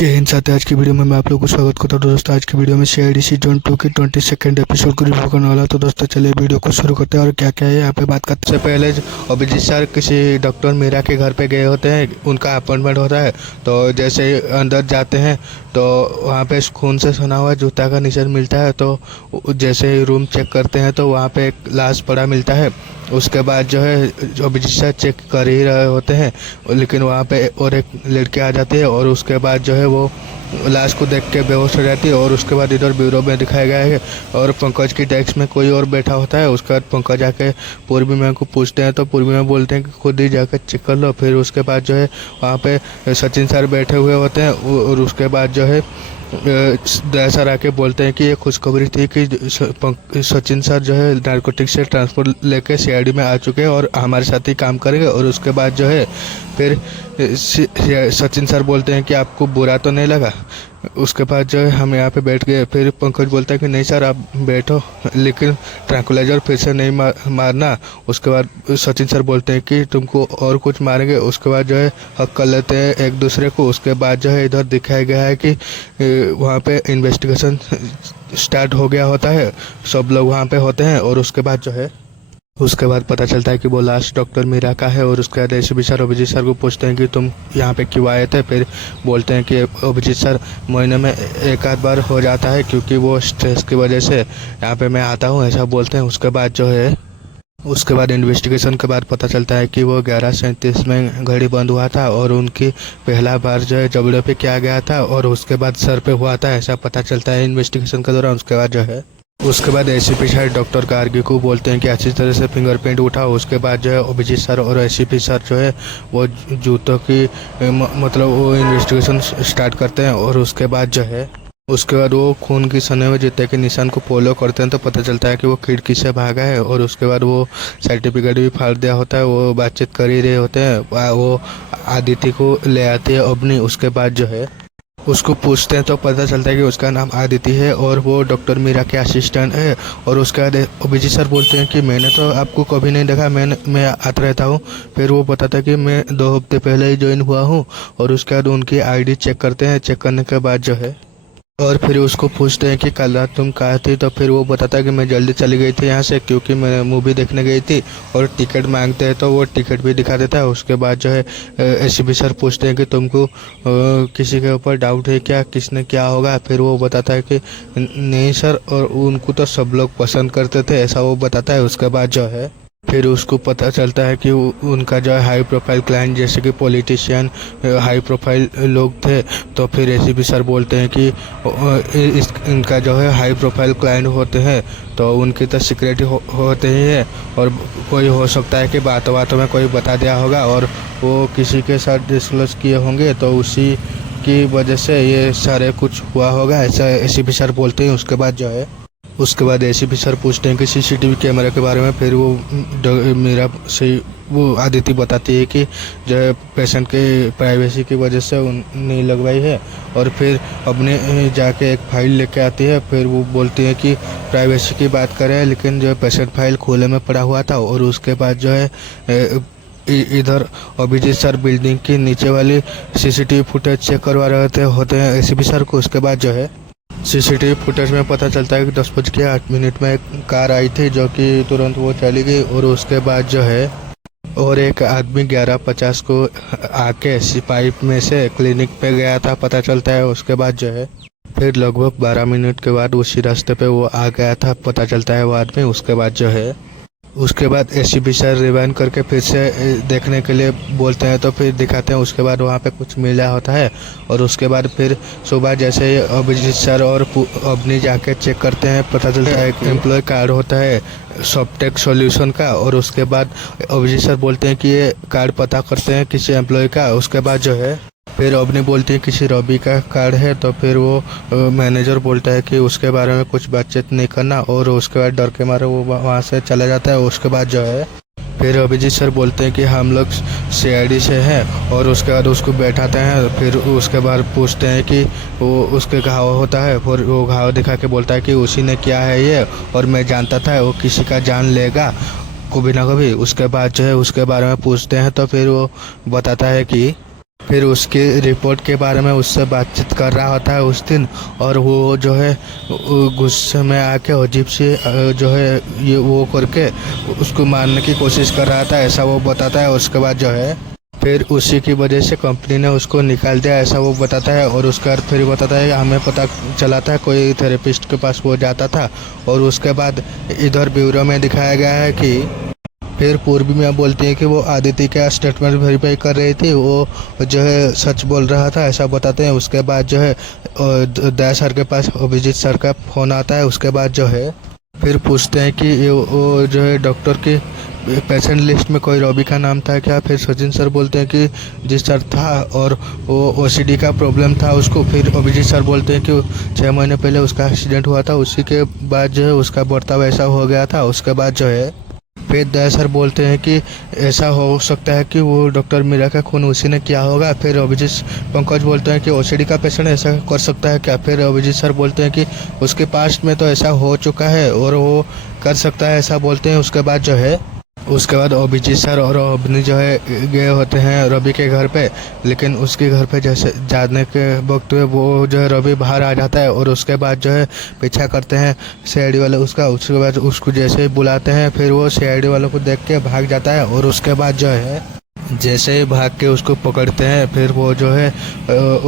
जय हिंद साथी। आज की वीडियो में मैं आप लोगों को स्वागत करता हूँ। दोस्तों आज की वीडियो में सीआईडी सीजन 2 की 22nd एपिसोड को रिव्यू करने वाला। तो दोस्तों चलिए वीडियो को शुरू करते हैं और क्या क्या है यहाँ पे बात करते हैं। सबसे पहले अभिजीत सर किसी डॉक्टर मीरा के घर पे गए होते हैं, उनका अपॉइंटमेंट होता है। तो जैसे ही अंदर जाते हैं तो वहाँ पे खून से सना हुआ जूता का निशान मिलता है। तो जैसे ही रूम चेक करते हैं तो वहाँ पे एक लाश पड़ा मिलता है। उसके बाद जो है अभिजीत सर चेक कर ही रहे होते हैं, लेकिन वहाँ पे और एक लड़की आ जाती है और उसके बाद जो है वो लाश को देख के बेहोश हो जाती है। और उसके बाद इधर ब्यूरो में दिखाया गया है और पंकज की डेस्क में कोई और बैठा होता है। उसके बाद पंकज जाके पूर्वी मैम को पूछते हैं तो पूर्वी मैम बोलते हैं कि खुद ही जाकर चेक कर लो। फिर उसके बाद जो है वहाँ पे सचिन सर बैठे हुए होते हैं और उसके बाद जो है दया सर आके बोलते हैं कि ये खुशखबरी थी कि सचिन सर जो है नारकोटिक से ट्रांसफर लेके सीआईडी में आ चुके हैं और हमारे साथ ही काम करेंगे। और उसके बाद जो है फिर सचिन सर बोलते हैं कि आपको बुरा तो नहीं लगा। उसके बाद जो है हम यहाँ पे बैठ गए। फिर पंकज बोलता है कि नहीं सर आप बैठो, लेकिन ट्रैंकुलाइजर फिर से नहीं मारना। उसके बाद सचिन सर बोलते हैं कि तुमको और कुछ मारेंगे। उसके बाद जो है हक कर लेते हैं एक दूसरे को। उसके बाद जो है इधर दिखाया गया है कि वहाँ पे इन्वेस्टिगेशन स्टार्ट हो गया होता है, सब लोग वहाँ पे होते हैं। और उसके बाद पता चलता है कि वो लास्ट डॉक्टर मीरा का है। और उसके बाद एसीपी सर अभिजीत सर को पूछते हैं कि तुम यहाँ पे क्यों आए थे। फिर बोलते हैं कि अभिजीत सर महीने में एक आध बार हो जाता है क्योंकि वो स्ट्रेस की वजह से यहाँ पे मैं आता हूँ, ऐसा बोलते हैं। उसके बाद इन्वेस्टिगेशन के बाद पता चलता है कि वो 11:37 में घड़ी बंद हुआ था और उनकी पहला बार जो है जबड़े पे किया गया था और उसके बाद सर पे हुआ था, ऐसा पता चलता है इन्वेस्टिगेशन के दौरान। उसके बाद एसीपी सर डॉक्टर गार्गी को बोलते हैं कि अच्छी तरह से फिंगरप्रिंट उठाओ। उसके बाद जो है अभिजीत सर और एसीपी सर जो है वो जूतों की मतलब वो इन्वेस्टिगेशन स्टार्ट करते हैं। और उसके बाद वो खून की सने हुए जूते के निशान को फॉलो करते हैं तो पता चलता है कि वो खिड़की से भागा है। और उसके बाद वो सर्टिफिकेट भी फाड़ दिया होता है। वो बातचीत कर ही रहे होते हैं, वो आदित्य को ले आती है अवनी। उसके बाद जो है उसको पूछते हैं तो पता चलता है कि उसका नाम आदित्य है और वो डॉक्टर मीरा के असिस्टेंट है। और उसके बाद अभिजीत सर बोलते हैं कि मैंने तो आपको कभी नहीं देखा, मैं आता रहता हूँ। फिर वो बताता है कि मैं 2 हफ्ते पहले ही ज्वाइन हुआ हूँ। और उसके बाद उनकी आईडी चेक करते हैं। चेक करने के बाद जो है और फिर उसको पूछते हैं कि कल रात तुम कहाँ थी। तो फिर वो बताता है कि मैं जल्दी चली गई थी यहाँ से क्योंकि मैं मूवी देखने गई थी। और टिकट मांगते हैं तो वो टिकट भी दिखा देता है। उसके बाद जो है एसीपी सर पूछते हैं कि तुमको किसी के ऊपर डाउट है क्या, किसने क्या होगा। फिर वो बताता है कि नहीं सर, और उनको तो सब लोग पसंद करते थे, ऐसा वो बताता है। उसके बाद जो है फिर उसको पता चलता है कि उनका जो है हाई प्रोफाइल क्लाइंट जैसे कि पॉलिटिशियन हाई प्रोफाइल लोग थे। तो फिर एसीपी सर बोलते हैं कि इनका जो है हाई प्रोफाइल क्लाइंट होते हैं तो उनकी तो सिक्रेट होते ही है। और कोई हो सकता है कि बातों में कोई बता दिया होगा और वो किसी के साथ डिस्क्लोज किए होंगे तो उसी की वजह से ये सारे कुछ हुआ होगा, ऐसा एसीपी सर बोलते हैं। उसके बाद एसीपी सर पूछते हैं कि सीसीटीवी कैमरे के बारे में। फिर वो मेरा से वो आदित्य बताती है कि जो है पेशेंट के प्राइवेसी की वजह से नहीं लगवाई है। और फिर अपने जाके एक फाइल लेके आती है। फिर वो बोलती है कि प्राइवेसी की बात करें, लेकिन जो है पेशेंट फाइल खुले में पड़ा हुआ था। और उसके बाद जो है इधर अभिजीत सर बिल्डिंग की नीचे वाली सीसीटीवी फुटेज चेक करवा रहे होते हैं एसीपी सर को। उसके बाद जो है सीसीटीवी फुटेज में पता चलता है कि 10:08 में एक कार आई थी जो कि तुरंत वो चली गई। और उसके बाद जो है और एक आदमी 11:50 को आके सिपाही में से क्लिनिक पे गया था, पता चलता है। उसके बाद जो है फिर लगभग 12 मिनट के बाद उसी रास्ते पे वो आ गया था, पता चलता है वो आदमी। उसके बाद एसीपी सर रिवाइंड करके फिर से देखने के लिए बोलते हैं तो फिर दिखाते हैं। उसके बाद वहाँ पे कुछ मिला होता है। और उसके बाद फिर सुबह जैसे ही अभिजीत सर और अवनी जाके चेक करते हैं, पता चलता है एक एम्प्लॉय कार्ड होता है सॉफ्टेक सॉल्यूशन का। और उसके बाद अभिजीत सर बोलते हैं कि ये कार्ड पता करते हैं किसी एम्प्लॉय का। उसके बाद जो है फिर अवनी बोलती है किसी रवि का कार्ड है। तो फिर वो मैनेजर बोलता है कि उसके बारे में कुछ बातचीत नहीं करना। और उसके बाद डर के मारे वो वहाँ से चला जाता है। उसके बाद जो है फिर अभिजीत सर बोलते हैं कि हम लोग सीआईडी से हैं। और उसके बाद उसको बैठाते हैं। फिर उसके बाद पूछते हैं कि वो उसके घाव होता है। फिर वो घाव दिखा के बोलता है कि उसी ने किया है ये, और मैं जानता था वो किसी का जान लेगा कभी ना कभी। उसके बाद जो है उसके बारे में पूछते हैं तो फिर वो बताता है कि फिर उसकी रिपोर्ट के बारे में उससे बातचीत कर रहा होता है उस दिन, और वो जो है गुस्से में आके अजीब से जो है ये वो करके उसको मारने की कोशिश कर रहा था, ऐसा वो बताता है। उसके बाद जो है फिर उसी की वजह से कंपनी ने उसको निकाल दिया, ऐसा वो बताता है। और उसके बाद फिर बताता है हमें पता चला था कोई थेरेपिस्ट के पास वो जाता था। और उसके बाद इधर ब्यूरो में दिखाया गया है कि फिर पूर्वी में बोलती है कि वो आदित्य का स्टेटमेंट वेरीफाई कर रही थी, वो जो है सच बोल रहा था, ऐसा बताते हैं। उसके बाद जो है दया सर के पास अभिजीत सर का फ़ोन आता है। उसके बाद जो है फिर पूछते हैं कि वो जो है डॉक्टर की पेशेंट लिस्ट में कोई रवि का नाम था क्या। फिर सचिन सर बोलते हैं कि जी सर था, और वो ओसीडी का प्रॉब्लम था उसको। फिर अभिजीत सर बोलते हैं कि 6 महीने पहले उसका एक्सीडेंट हुआ था, उसी के बाद जो है उसका बर्ताव ऐसा हो गया था। उसके बाद जो है फिर दया सर बोलते हैं कि ऐसा हो सकता है कि वो डॉक्टर मीरा का खून उसी ने किया होगा। फिर अभिजीत पंकज बोलते हैं कि ओसीडी का पेशेंट ऐसा कर सकता है क्या। फिर अभिजीत सर बोलते हैं कि उसके पास्ट में तो ऐसा हो चुका है और वो कर सकता है, ऐसा बोलते हैं। उसके बाद अभिजीत सर और अभिनी जो है गए होते हैं रवि के घर पे, लेकिन उसके घर पे जैसे जाने के वक्त वो जो है रवि बाहर आ जाता है। और उसके बाद जो है पीछा करते हैं सीआईडी वाले उसका। उसके बाद उसको जैसे ही बुलाते हैं फिर वो सीआईडी वालों को देख के भाग जाता है। और उसके बाद जो है जैसे ही भाग के उसको पकड़ते हैं फिर वो जो है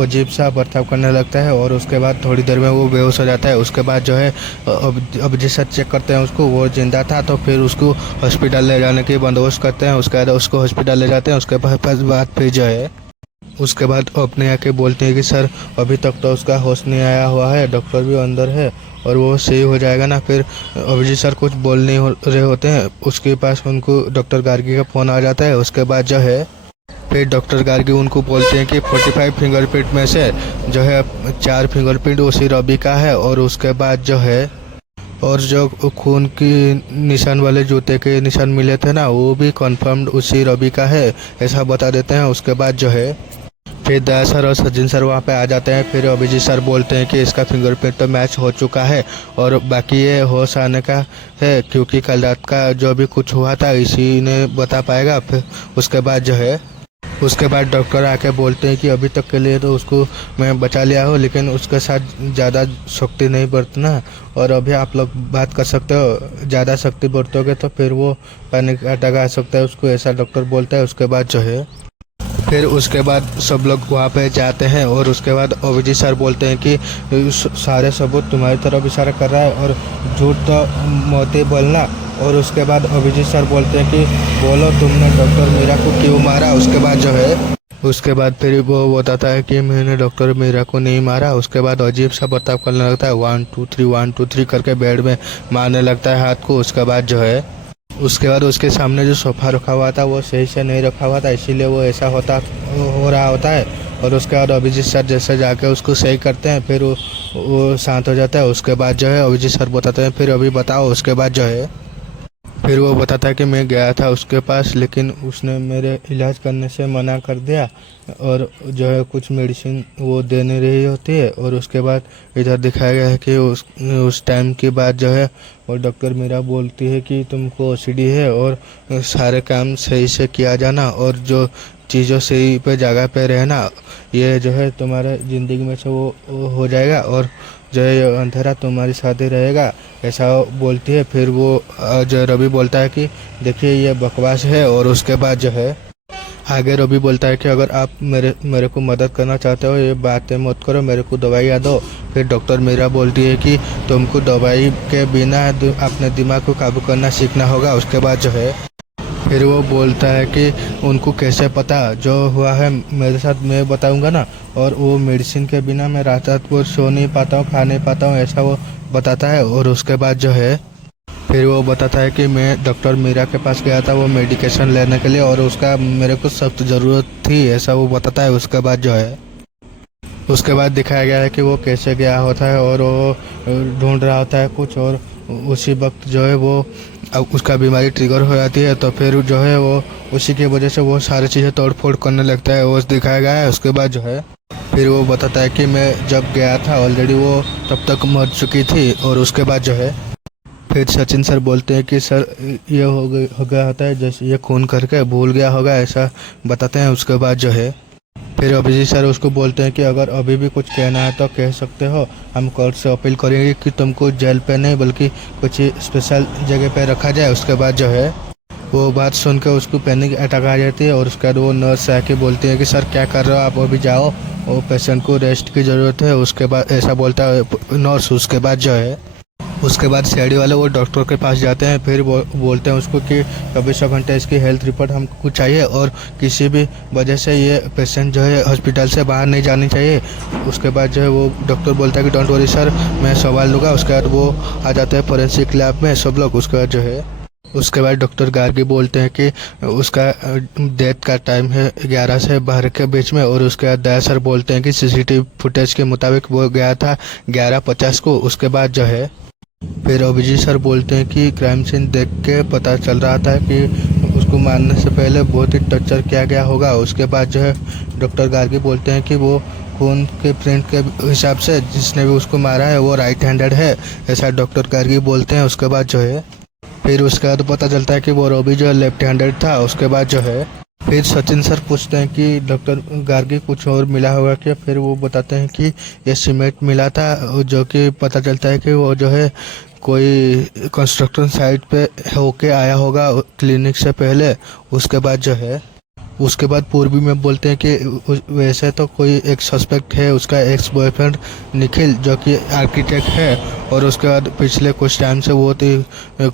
अजीब सा बर्ताव करने लगता है, और उसके बाद थोड़ी देर में वो बेहोश हो जाता है। उसके बाद जो है अब जैसा चेक करते हैं उसको, वो जिंदा था, तो फिर उसको हॉस्पिटल ले जाने की बंदोबस्त करते हैं। उसके बाद उसको हॉस्पिटल ले जाते हैं। उसके बाद फिर जो है उसके बाद अपने आके बोलते हैं कि सर अभी तक तो उसका होश नहीं आया हुआ है, डॉक्टर भी अंदर है और वो सही हो जाएगा ना। फिर अभिजीत सर कुछ बोल नहीं रहे होते हैं, उसके पास उनको डॉक्टर गार्गी का फ़ोन आ जाता है। उसके बाद जो है फिर डॉक्टर गार्गी उनको बोलते हैं कि 45 फिंगरप्रिंट में से जो है 4 फिंगरप्रिंट उसी रवि का है, और उसके बाद जो है और जो खून की निशान वाले जूते के निशान मिले थे ना, वो भी कंफर्म्ड उसी रवि का है, ऐसा बता देते हैं। उसके बाद जो है फिर दया सर और सचिन सर वहाँ पे आ जाते हैं। फिर अभिजीत सर बोलते हैं कि इसका फिंगरप्रिंट तो मैच हो चुका है और बाकी ये होश आने का है, क्योंकि कल रात का जो भी कुछ हुआ था इसी ने बता पाएगा। फिर उसके बाद डॉक्टर आके बोलते हैं कि अभी तक के लिए तो उसको मैं बचा लिया हूँ, लेकिन उसके साथ ज़्यादा शक्ति नहीं बरतना, और अभी आप लोग बात कर सकते हो। ज़्यादा शक्ति बरतोगे तो फिर वो पैनिक अटैक आ सकता है उसको, ऐसा डॉक्टर बोलता है। उसके बाद सब लोग वहाँ पे जाते हैं, और उसके बाद अभिजीत सर बोलते हैं कि सारे सबूत तुम्हारी तरफ इशारा कर रहा है और झूठ तो मोती बोलना। और उसके बाद अभिजीत सर बोलते हैं कि बोलो तुमने डॉक्टर मीरा को क्यों मारा। उसके बाद फिर वो बताता है कि मैंने डॉक्टर मीरा को नहीं मारा। उसके बाद अजीब सा बर्ताव करने लगता है, 1 2 3 1 2 3 करके बेड में मारने लगता है हाथ को। उसके बाद उसके सामने जो सोफ़ा रखा हुआ था वो सही से नहीं रखा हुआ था, इसीलिए वो ऐसा हो रहा होता है। और उसके बाद अभिजीत सर जैसे जाके उसको सही करते हैं, फिर वो शांत हो जाता है। उसके बाद जो है अभिजीत सर बताते हैं फिर अभी बताओ। उसके बाद जो है फिर वो बताता है कि मैं गया था उसके पास, लेकिन उसने मेरे इलाज करने से मना कर दिया, और जो है कुछ मेडिसिन वो दे नहीं रही होती है। और उसके बाद इधर दिखाया गया है कि उस टाइम के बाद जो है और डॉक्टर मीरा बोलती है कि तुमको ओसीडी है और सारे काम सही से किया जाना, और जो चीज़ों सही पे जगह पे रहना, ये जो है तुम्हारे ज़िंदगी में से वो हो जाएगा, और जो है अंधेरा तुम्हारी साथ ही रहेगा, ऐसा बोलती है। फिर वो जो रवि बोलता है कि देखिए ये बकवास है। और उसके बाद जो है आगे रवि बोलता है कि अगर आप मेरे को मदद करना चाहते हो ये बातें मत करो, मेरे को दवाइयाँ दो। फिर डॉक्टर मीरा बोलती है कि तुमको दवाई के बिना अपने दिमाग को काबू करना सीखना होगा। उसके बाद जो है फिर वो बोलता है कि उनको कैसे पता, जो हुआ है मेरे साथ मैं बताऊंगा ना, और वो मेडिसिन के बिना मैं रात को सो नहीं पाता हूँ, खा नहीं पाता हूँ, ऐसा वो बताता है। और उसके बाद जो है फिर वो बताता है कि मैं डॉक्टर मीरा के पास गया था वो मेडिकेशन लेने के लिए, और उसका मेरे को सख्त ज़रूरत थी, ऐसा वो बताता है। उसके बाद दिखाया गया है कि वो कैसे गया होता है और वो ढूंढ रहा होता है कुछ, और उसी वक्त जो है वो अब उसका बीमारी ट्रिगर हो जाती है, तो फिर जो है वो उसी की वजह से वो सारी चीज़ें तोड़ फोड़ करने लगता है, वो दिखाया गया है। उसके बाद जो है फिर वो बताता है कि मैं जब गया था ऑलरेडी वो तब तक मर चुकी थी। और उसके बाद जो है फिर सचिन सर बोलते हैं कि सर ये हो गया होता है जैसे ये खून करके भूल गया होगा, ऐसा बताते हैं। उसके बाद जो है फिर अभिजीत सर उसको बोलते हैं कि अगर अभी भी कुछ कहना है तो कह सकते हो, हम कोर्ट से अपील करेंगे कि तुमको जेल पे नहीं बल्कि कुछ स्पेशल जगह पे रखा जाए। उसके बाद जो है वो बात सुनकर उसको पैनिक अटैक आ जाती है और उसके बाद वो नर्स आके बोलती है कि सर क्या कर रहे हो आप, अभी जाओ, वो पेशेंट को रेस्ट की ज़रूरत है। उसके बाद ऐसा बोलता है नर्स। उसके बाद सीआईडी वाले वो डॉक्टर के पास जाते हैं, फिर वो बोलते हैं उसको कि 24 घंटे इसकी हेल्थ रिपोर्ट हमको चाहिए और किसी भी वजह से ये पेशेंट जो है हॉस्पिटल से बाहर नहीं जानी चाहिए। उसके बाद जो है वो डॉक्टर बोलता है कि डोंट वरी सर, मैं संभाल लूँगा। उसके बाद वो आ जाते हैं फोरेंसिक लैब में सब लोग। उसके बाद डॉक्टर गार्गी बोलते हैं कि उसका डेथ का टाइम है 11 से 12 के बीच में। और उसके बाद दया सर बोलते हैं कि सीसीटीवी फुटेज के मुताबिक वो गया था 11:50 को। उसके बाद जो है फिर अभिजीत सर बोलते हैं कि क्राइम सीन देख के पता चल रहा था कि उसको मारने से पहले बहुत ही टॉर्चर किया गया होगा। उसके बाद जो है डॉक्टर गार्गी बोलते हैं कि वो खून के प्रिंट के हिसाब से जिसने भी उसको मारा है वो राइट हैंडेड है, ऐसा डॉक्टर गार्गी बोलते हैं। उसके बाद जो है फिर उसके बाद पता चलता है कि वो रॉबी जो लेफ्ट हैंडेड था। उसके बाद जो है फिर सचिन सर पूछते हैं कि डॉक्टर गार्गी कुछ और मिला होगा क्या। फिर वो बताते हैं कि ये सीमेंट मिला था, जो कि पता चलता है कि वो जो है कोई कंस्ट्रक्शन साइट पे होके आया होगा क्लिनिक से पहले। उसके बाद पूर्वी में बोलते हैं कि वैसे तो कोई एक सस्पेक्ट है, उसका एक्स बॉयफ्रेंड निखिल जो कि आर्किटेक्ट है। और उसके बाद पिछले कुछ टाइम से वो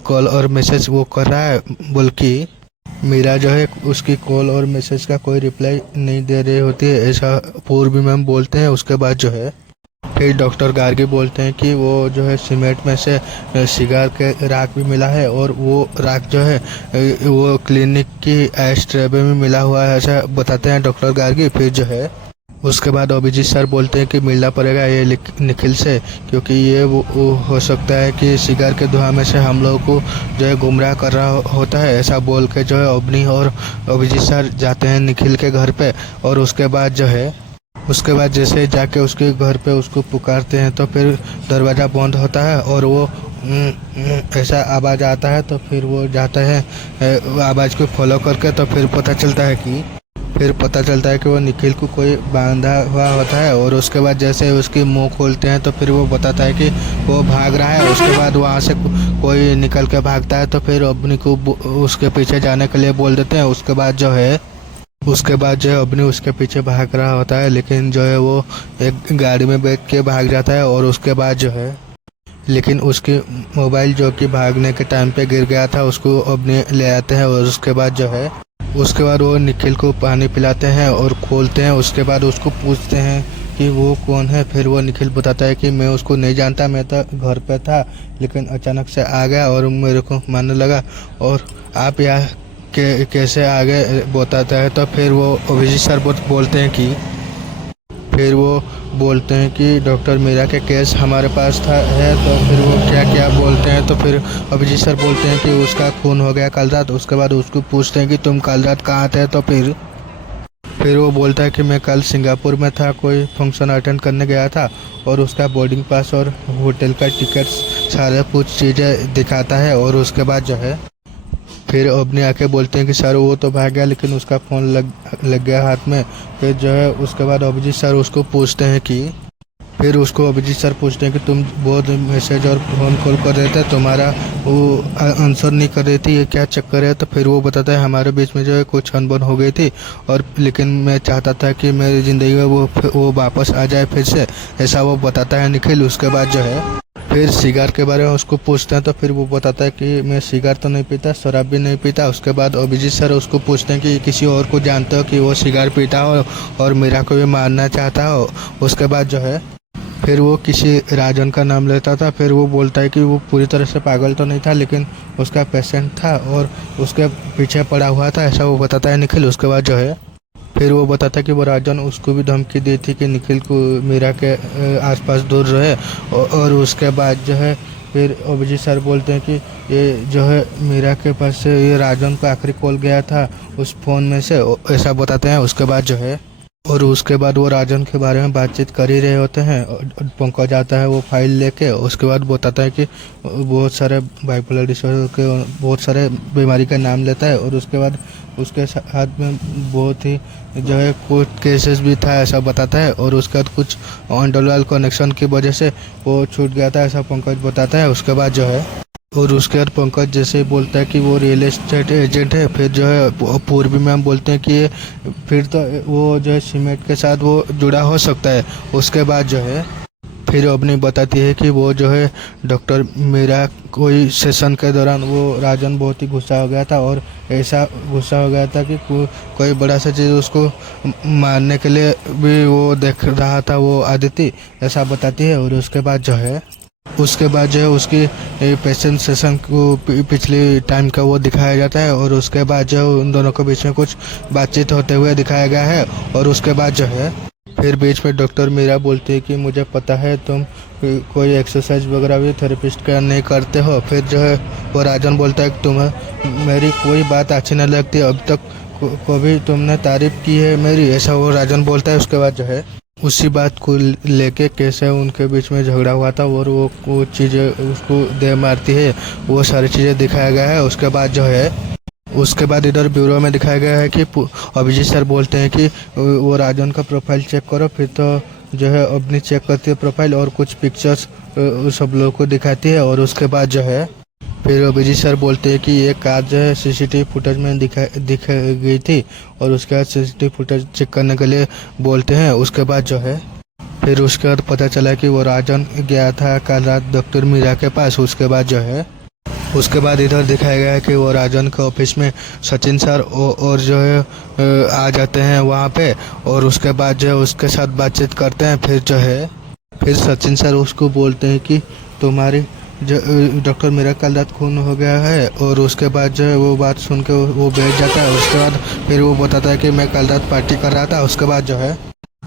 कॉल और मैसेज वो कर रहा है, बल्कि मीरा जो है उसकी कॉल और मैसेज का कोई रिप्लाई नहीं दे रही होती है, ऐसा पूर्वी मैम बोलते हैं। उसके बाद जो है फिर डॉक्टर गार्गी बोलते हैं कि वो जो है सीमेंट में से सिगार के राख भी मिला है और वो राख जो है वो क्लिनिक की एश ट्रे में मिला हुआ है, ऐसा बताते हैं डॉक्टर गार्गी। फिर जो है उसके बाद अभिजीत सर बोलते हैं कि मिलना पड़ेगा ये निखिल से, क्योंकि ये वो हो सकता है कि सिगार के धुआं में से हम लोगों को जो है गुमराह कर रहा होता है। ऐसा बोल के जो है अवनी और अभिजीत सर जाते हैं निखिल के घर पे। और उसके बाद जैसे जाके उसके घर पे उसको पुकारते हैं तो फिर दरवाज़ा बंद होता है और वो ऐसा आवाज़ आता है। तो फिर वो जाता है आवाज़ को फॉलो करके, तो फिर पता चलता है कि वो निखिल को कोई बांधा हुआ होता है। और उसके बाद जैसे उसकी मुंह खोलते हैं तो फिर वो बताता है कि वो भाग रहा है। उसके बाद वहाँ से कोई निकल के भागता है तो फिर अवनी को उसके पीछे जाने के लिए बोल देते हैं। उसके बाद जो है अवनी उसके पीछे भाग रहा होता है, लेकिन जो है वो एक गाड़ी में बैठ के भाग जाता है। और उसके बाद जो है लेकिन उसकी मोबाइल जो कि भागने के टाइम पे गिर गया था उसको अवनी ले आते हैं। और उसके बाद वो निखिल को पानी पिलाते हैं और खोलते हैं। उसके बाद उसको पूछते हैं कि वो कौन है। फिर वो निखिल बताता है कि मैं उसको नहीं जानता, मैं तो घर पे था लेकिन अचानक से आ गया और मेरे को मारने लगा, और आप यहाँ कैसे आ गए बताता है। तो फिर वो अभिजीत सर बोलते हैं कि डॉक्टर मीरा के केस हमारे पास है। तो फिर वो क्या बोलते हैं। तो फिर अभिजीत सर बोलते हैं कि उसका खून हो गया कल रात। उसके बाद उसको पूछते हैं कि तुम कल रात कहाँ थे। तो फिर वो बोलता है कि मैं कल सिंगापुर में था, कोई फंक्शन अटेंड करने गया था। और उसका बोर्डिंग पास और होटल का टिकट सारे कुछ चीज़ें दिखाता है। और उसके बाद जो है फिर अवनी आके बोलते हैं कि सर वो तो भाग गया लेकिन उसका फ़ोन लग गया हाथ में। फिर जो है उसके बाद अभिजीत सर उसको पूछते हैं कि तुम बहुत मैसेज और फ़ोन कॉल कर रहे थे, तुम्हारा वो आंसर नहीं कर रही थी, ये क्या चक्कर है। तो फिर वो बताता है हमारे बीच में जो है कुछ अनबन हो गई थी, और लेकिन मैं चाहता था कि मेरी ज़िंदगी में वो वापस आ जाए फिर से, ऐसा वो बताता है निखिल। उसके बाद जो है फिर सिगार के बारे में उसको पूछते हैं। तो फिर वो बताता है कि मैं सिगार तो नहीं पीता, शराब भी नहीं पीता। उसके बाद अभिजीत सर उसको पूछते हैं कि किसी और को जानते हो कि वो सिगार पीता हो और मीरा को भी मारना चाहता हो। उसके बाद जो है फिर वो किसी राजन का नाम लेता था। फिर वो बोलता है कि वो पूरी तरह से पागल तो नहीं था लेकिन उसका पेशेंट था और उसके पीछे पड़ा हुआ था, ऐसा वो बताता है निखिल। उसके बाद जो है फिर वो बताता है कि वो राजन उसको भी धमकी दी थी कि निखिल को मीरा के आसपास दूर रहे। और उसके बाद जो है फिर अभिजीत सर बोलते हैं कि ये जो है मीरा के पास से ये राजन को आखिरी कॉल गया था उस फ़ोन में से, ऐसा बताते हैं। उसके बाद जो है और उसके बाद वो राजन के बारे में बातचीत कर ही रहे होते हैं और पंकज आता है वो फाइल लेके। उसके बाद बताता है कि बहुत सारे बाइपोलर डिसऑर्डर के बहुत सारे बीमारी का नाम लेता है। और उसके बाद उसके हाथ में बहुत ही जो है कोर्ट केसेस भी था ऐसा बताता है। और उसके बाद कुछ अंडरवर्ल्ड कनेक्शन की वजह से वो छूट गया था ऐसा पंकज बताता है। उसके बाद जो है और उसके बाद पंकज जैसे बोलता है कि वो रियल एस्टेट एजेंट है। फिर जो है पूर्वी मैम बोलते हैं कि फिर तो वो जो है सीमेंट के साथ वो जुड़ा हो सकता है। उसके बाद जो है फिर अवनी बताती है कि वो जो है डॉक्टर मीरा कोई सेशन के दौरान वो राजन बहुत ही गुस्सा हो गया था और ऐसा गुस्सा हो गया था कि कोई बड़ा सा चीज़ उसको मारने के लिए भी वो देख रहा था वो आदित्य, ऐसा बताती है। और उसके बाद जो है उसकी पेशेंट सेशन को पिछले टाइम का वो दिखाया जाता है। और उसके बाद जो उन दोनों के बीच में कुछ बातचीत होते हुए दिखाया गया है। और उसके बाद जो है फिर बीच में डॉक्टर मीरा बोलती है कि मुझे पता है तुम कोई एक्सरसाइज वगैरह भी थेरेपिस्ट का नहीं करते हो। फिर जो है वो राजन बोलता है कि तुम्हें मेरी कोई बात अच्छी नहीं लगती, अब तक कभी तुमने तारीफ की है मेरी, ऐसा वो राजन बोलता है। उसके बाद जो है उसी बात को लेके कैसे उनके बीच में झगड़ा हुआ था और वो चीज़ें उसको दे मारती है, वो सारी चीज़ें दिखाया गया है। उसके बाद जो है उसके बाद इधर ब्यूरो में दिखाया गया है कि अभिजीत सर बोलते हैं कि वो राजन का प्रोफाइल चेक करो। फिर तो जो है अपनी चेक करती है प्रोफाइल और कुछ पिक्चर्स सब लोगों को दिखाती है। और उसके बाद जो है फिर अभिजीत सर बोलते हैं कि ये कार जो है सीसीटीवी फुटेज में दिख गई थी। और उसके बाद सीसीटीवी फुटेज चेक करने के लिए बोलते हैं। उसके बाद जो है फिर उसके बाद पता चला कि वो राजन गया था कल रात डॉक्टर मीरा के पास। उसके बाद जो है उसके बाद इधर दिखाया गया है कि वो राजन के ऑफिस में सचिन सर और जो है आ जाते हैं वहाँ पे। और उसके बाद जो है उसके साथ बातचीत करते हैं। फिर जो है फिर सचिन सर उसको बोलते हैं कि तुम्हारी जो डॉक्टर मीरा कल रात खून हो गया है। और उसके बाद जो है वो बात सुन के वो बैठ जाता है। उसके बाद फिर वो बताता है कि मैं कल रात पार्टी कर रहा था। उसके बाद जो है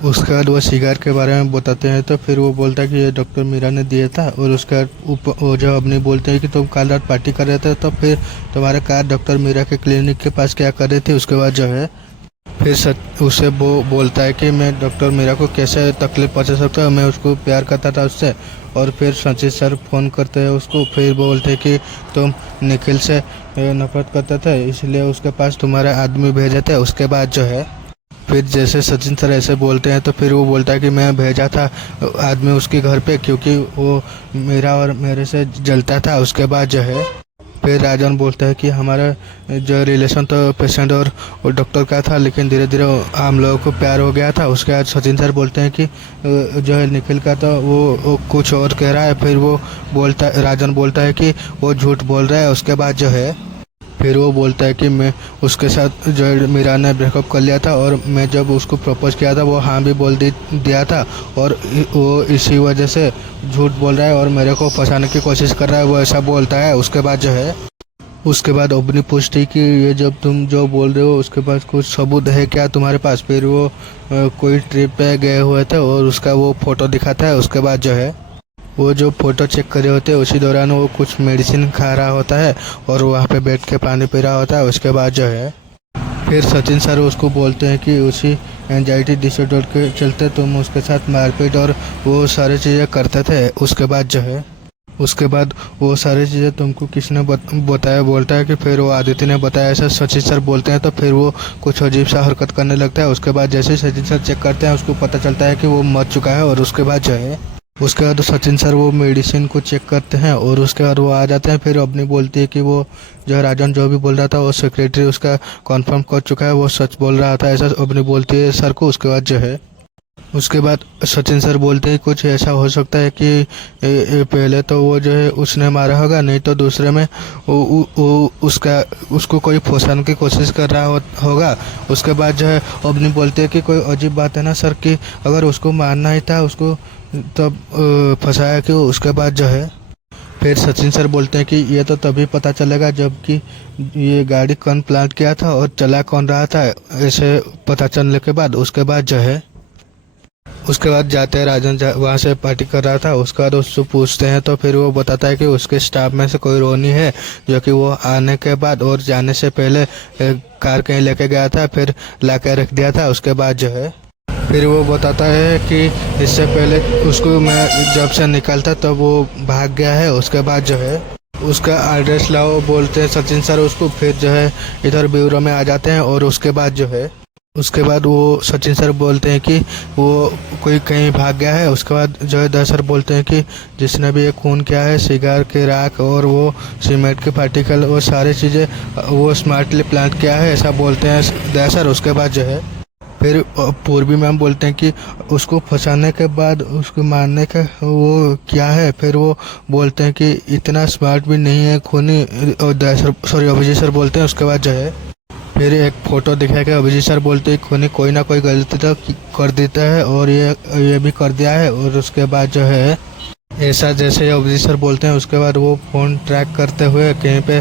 उसके बाद वो सिगार के बारे में बताते हैं। तो फिर वो बोलता है कि ये डॉक्टर मीरा ने दिया था। और उसके बाद वो जो अपनी बोलते हैं कि तुम कल रात पार्टी कर रहे थे, तो फिर तुम्हारा कार डॉक्टर मीरा के क्लिनिक के पास क्या कर रही थी। उसके बाद जो है फिर उसे वो बोलता है कि मैं डॉक्टर मीरा को कैसे तकलीफ पहुंचा सकता हूँ, मैं उसको प्यार करता था उससे। और फिर सचिन सर फ़ोन करते हैं उसको। फिर बोलते हैं कि तुम निखिल से नफरत करते थे इसलिए उसके पास तुम्हारे आदमी भेजे थे। उसके बाद जो है फिर जैसे सचिन सर ऐसे बोलते हैं तो फिर वो बोलता है कि मैं भेजा था आदमी उसके घर पे क्योंकि वो मेरा और मेरे से जलता था। उसके बाद जो है फिर राजन बोलता है कि हमारा जो रिलेशन तो पेशेंट और डॉक्टर का था, लेकिन धीरे धीरे हम लोगों को प्यार हो गया था। उसके बाद सचिन सर बोलते हैं कि जो है निखिल का तो वो कुछ और कह रहा है। फिर वो राजन बोलता है कि वो झूठ बोल रहा है। उसके बाद जो है फिर वो बोलता है कि मैं उसके साथ जो है मीरा ने ब्रेकअप कर लिया था और मैं जब उसको प्रपोज किया था वो हाँ भी बोल दिया था और वो इसी वजह से झूठ बोल रहा है और मेरे को फंसाने की कोशिश कर रहा है, वो ऐसा बोलता है। उसके बाद जो है उसके बाद अवनी पूछती कि ये जब तुम जो बोल रहे हो उसके पास कुछ सबूत है क्या तुम्हारे पास। फिर वो कोई ट्रिप पे गए हुए थे और उसका वो फ़ोटो दिखाता है। उसके बाद जो है वो जो फ़ोटो चेक करे होते हैं उसी दौरान वो कुछ मेडिसिन खा रहा होता है और वहाँ पे बैठ के पानी पी रहा होता है। उसके बाद जो है फिर सचिन सर उसको बोलते हैं कि उसी एंजाइटी डिसऑर्डर के चलते तुम उसके साथ मारपीट और वो सारी चीज़ें करते थे। उसके बाद जो है उसके बाद वो सारी चीज़ें तुमको किसने बताया, बोलता है कि फिर वो आदित्य ने बताया, ऐसा सचिन सर बोलते हैं। तो फिर वो कुछ अजीब सा हरकत करने लगता है। उसके बाद जैसे सचिन सर चेक करते हैं उसको पता चलता है कि वो मर चुका है। और उसके बाद जो है उसके बाद सचिन सर वो मेडिसिन को चेक करते हैं और उसके बाद वो आ जाते हैं। फिर अपनी बोलती है कि वो जो है राजन जो भी बोल रहा था वो सेक्रेटरी उसका कंफर्म कर चुका है, वो सच बोल रहा था, ऐसा अपनी बोलती है सर को। उसके बाद जो है उसके बाद सचिन सर बोलते हैं कुछ ऐसा हो सकता है कि पहले तो वो जो है उसने मारा होगा, नहीं तो दूसरे में उसको कोई फंसाने की कोशिश कर रहा होगा। उसके बाद जो है अपनी बोलते हैं कि कोई अजीब बात है ना सर कि अगर उसको मारना ही था उसको तब फंसाया क्यों। उसके बाद जो है फिर सचिन सर बोलते हैं कि ये तो तभी पता चलेगा जबकि ये गाड़ी कौन प्लांट किया था और चला कौन रहा था, ऐसे पता चलने के बाद उसके बाद जो है उसके बाद जाते हैं राजन वहाँ से पार्टी कर रहा था। उसके बाद उससे पूछते हैं तो फिर वो बताता है कि उसके स्टाफ में से कोई रोनी है जो कि वो आने के बाद और जाने से पहले कार कहीं लेके गया था फिर ला के रख दिया था। उसके बाद जो है फिर वो बताता है कि इससे पहले उसको मैं जब से निकलता तब वो भाग गया है। उसके बाद जो है उसका एड्रेस लाओ बोलते हैं सचिन सर उसको। फिर जो है इधर ब्यूरो में आ जाते हैं और उसके बाद वो सचिन सर बोलते हैं कि वो कोई कहीं भाग गया है। उसके बाद जो है दया सर बोलते हैं कि जिसने भी ये खून किया है, सिगार के राख और वो सीमेंट के पार्टिकल, वो सारी चीज़ें वो स्मार्टली प्लांट किया है, ऐसा बोलते हैं दया सर। उसके बाद जो है फिर पूर्वी मैम बोलते हैं कि उसको फंसाने के बाद उसको मारने का वो क्या है। फिर वो बोलते हैं कि इतना स्मार्ट भी नहीं है खूनी, और दया सर अभिजीत सर बोलते हैं। उसके बाद जो है फिर एक फ़ोटो दिखाया गया। अभिजीत सर बोलते हैं खूनी कोई ना कोई गलती तो कर देता है और ये भी कर दिया है। और उसके बाद जो है ऐसा जैसे अभिजीत सर बोलते हैं उसके बाद वो फ़ोन ट्रैक करते हुए कहीं पे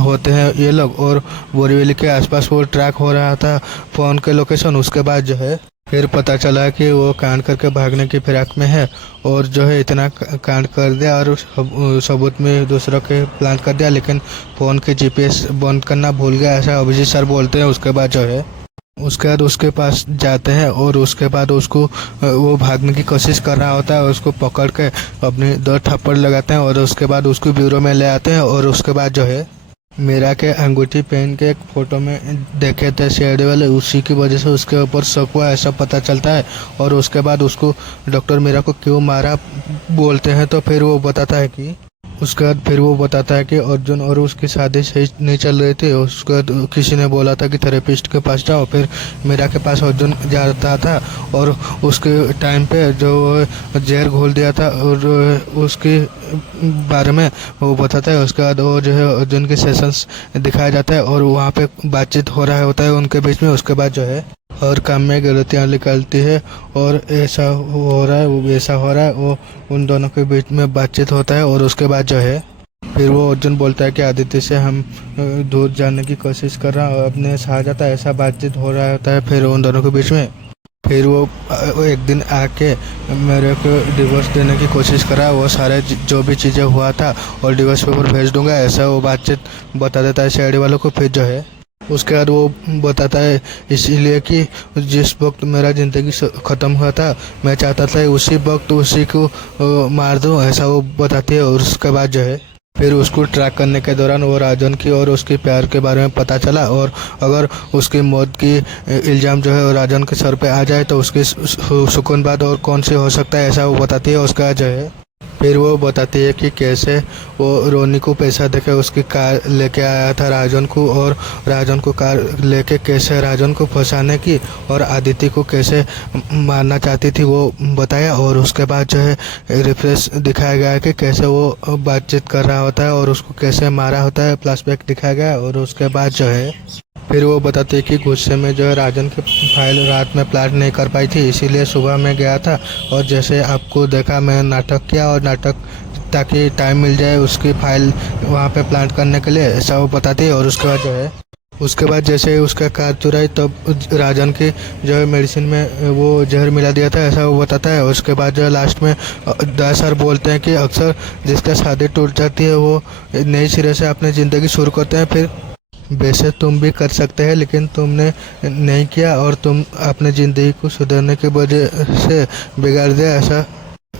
होते हैं ये लोग, और बोरीवली के आसपास वो ट्रैक हो रहा था फ़ोन के लोकेशन। उसके बाद जो है फिर पता चला कि वो कांड करके भागने की फिराक में है, और जो है इतना कांड कर दिया और सबूत में दूसरों के प्लान कर दिया, लेकिन फ़ोन के जीपीएस बंद करना भूल गया, ऐसा अभिजीत सर बोलते हैं। उसके बाद जो है उसके बाद उसके पास जाते हैं और उसके बाद उसको वो भागने की कोशिश कर रहा होता है। उसको पकड़ के अपने 2 थप्पड़ लगाते हैं और उसके बाद उसको ब्यूरो में ले आते हैं। और उसके बाद जो है मीरा के अंगूठी पहन के एक फ़ोटो में देखे थे सीआईडी वाले, उसी की वजह से उसके ऊपर शक हुआ ऐसा पता चलता है। और उसके बाद उसको डॉक्टर मीरा को क्यों मारा बोलते हैं, तो फिर वो बताता है कि उसके बाद फिर वो बताता है कि अर्जुन और उसकी शादी सही नहीं चल रही थी। उसके बाद किसी ने बोला था कि थेरेपिस्ट के पास जाओ। फिर मीरा के पास अर्जुन जाता था और उसके टाइम पे जो जहर घोल दिया था और उसके बारे में वो बताता है। उसके बाद वो जो है अर्जुन के सेशंस दिखाया जाता है और वहाँ पे बातचीत हो रहा होता है उनके बीच में। उसके बाद जो है हर काम में गलतियाँ निकलती है और ऐसा हो रहा है वो वैसा हो रहा है, वो उन दोनों के बीच में बातचीत होता है। और उसके बाद जो है फिर वो अर्जुन बोलता है कि आदित्य से हम दूर जाने की कोशिश कर रहा हूँ, अपने से आ जाता है, ऐसा बातचीत हो रहा होता है फिर उन दोनों के बीच में। फिर वो एक दिन आके मेरे को डिवोर्स देने की कोशिश करा, वो सारे जो भी चीज़ें हुआ था और डिवोर्स पेपर भेज दूंगा, ऐसा वो बातचीत बता देता है सीआईडी वालों को। फिर जो है उसके बाद वो बताता है इसीलिए कि जिस वक्त मेरा ज़िंदगी ख़त्म हुआ था मैं चाहता था उसी वक्त उसी को मार दूं, ऐसा वो बताती है। और उसके बाद जो है फिर उसको ट्रैक करने के दौरान वो राजन की और उसके प्यार के बारे में पता चला, और अगर उसकी मौत की इल्ज़ाम जो है राजन के सर पे आ जाए तो उसकी सुकून बात और कौन सी हो सकता है, ऐसा वो बताती है। उसका जो है फिर वो बताती है कि कैसे वो रोनी को पैसा देकर उसकी कार लेके आया था राजन को, और राजन को कार लेके कैसे राजन को फंसाने की और आदित्य को कैसे मारना चाहती थी वो बताया। और उसके बाद जो है रिफ्रेश दिखाया गया है कि कैसे वो बातचीत कर रहा होता है और उसको कैसे मारा होता है, फ्लैशबैक दिखाया गया है। और उसके बाद जो है फिर वो बताते हैं कि गुस्से में जो है राजन की फाइल रात में प्लाट नहीं कर पाई थी, इसीलिए सुबह में गया था और जैसे आपको देखा मैं नाटक किया, और नाटक ताकि टाइम मिल जाए उसकी फाइल वहाँ पे प्लांट करने के लिए, ऐसा वो बताती है। और उसके बाद जो है उसके बाद जैसे उसका कार चुराई तब राजन की जो है मेडिसिन में वो जहर मिला दिया था, ऐसा वो बताता है। उसके बाद जो है लास्ट में दया सर बोलते हैं कि अक्सर जिसका शादी टूट जाती है वो नए सिरे से अपनी ज़िंदगी शुरू करते हैं। फिर वैसे तुम भी कर सकते हैं लेकिन तुमने नहीं किया और तुम अपने ज़िंदगी को सुधारने की वजह से बिगाड़ दिया, ऐसा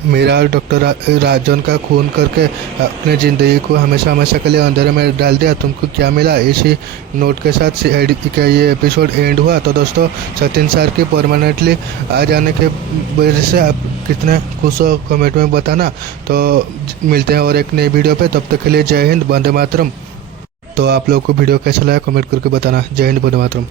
मेरा और डॉक्टर राजन का खून करके अपने ज़िंदगी को हमेशा हमेशा के लिए अंधेरे में डाल दिया, तुमको क्या मिला। इसी नोट के साथ सीआईडी का ये एपिसोड एंड हुआ। तो दोस्तों सचिन सर के परमानेंटली आ जाने के वजह से आप कितने खुश हो कमेंट में बताना। तो मिलते हैं और एक नई वीडियो पे, तब तक के लिए जय हिंद, वंदे मातरम। तो आप लोगों को वीडियो कैसा लगा कमेंट करके बताना। जय हिंद, वंदे मातरम।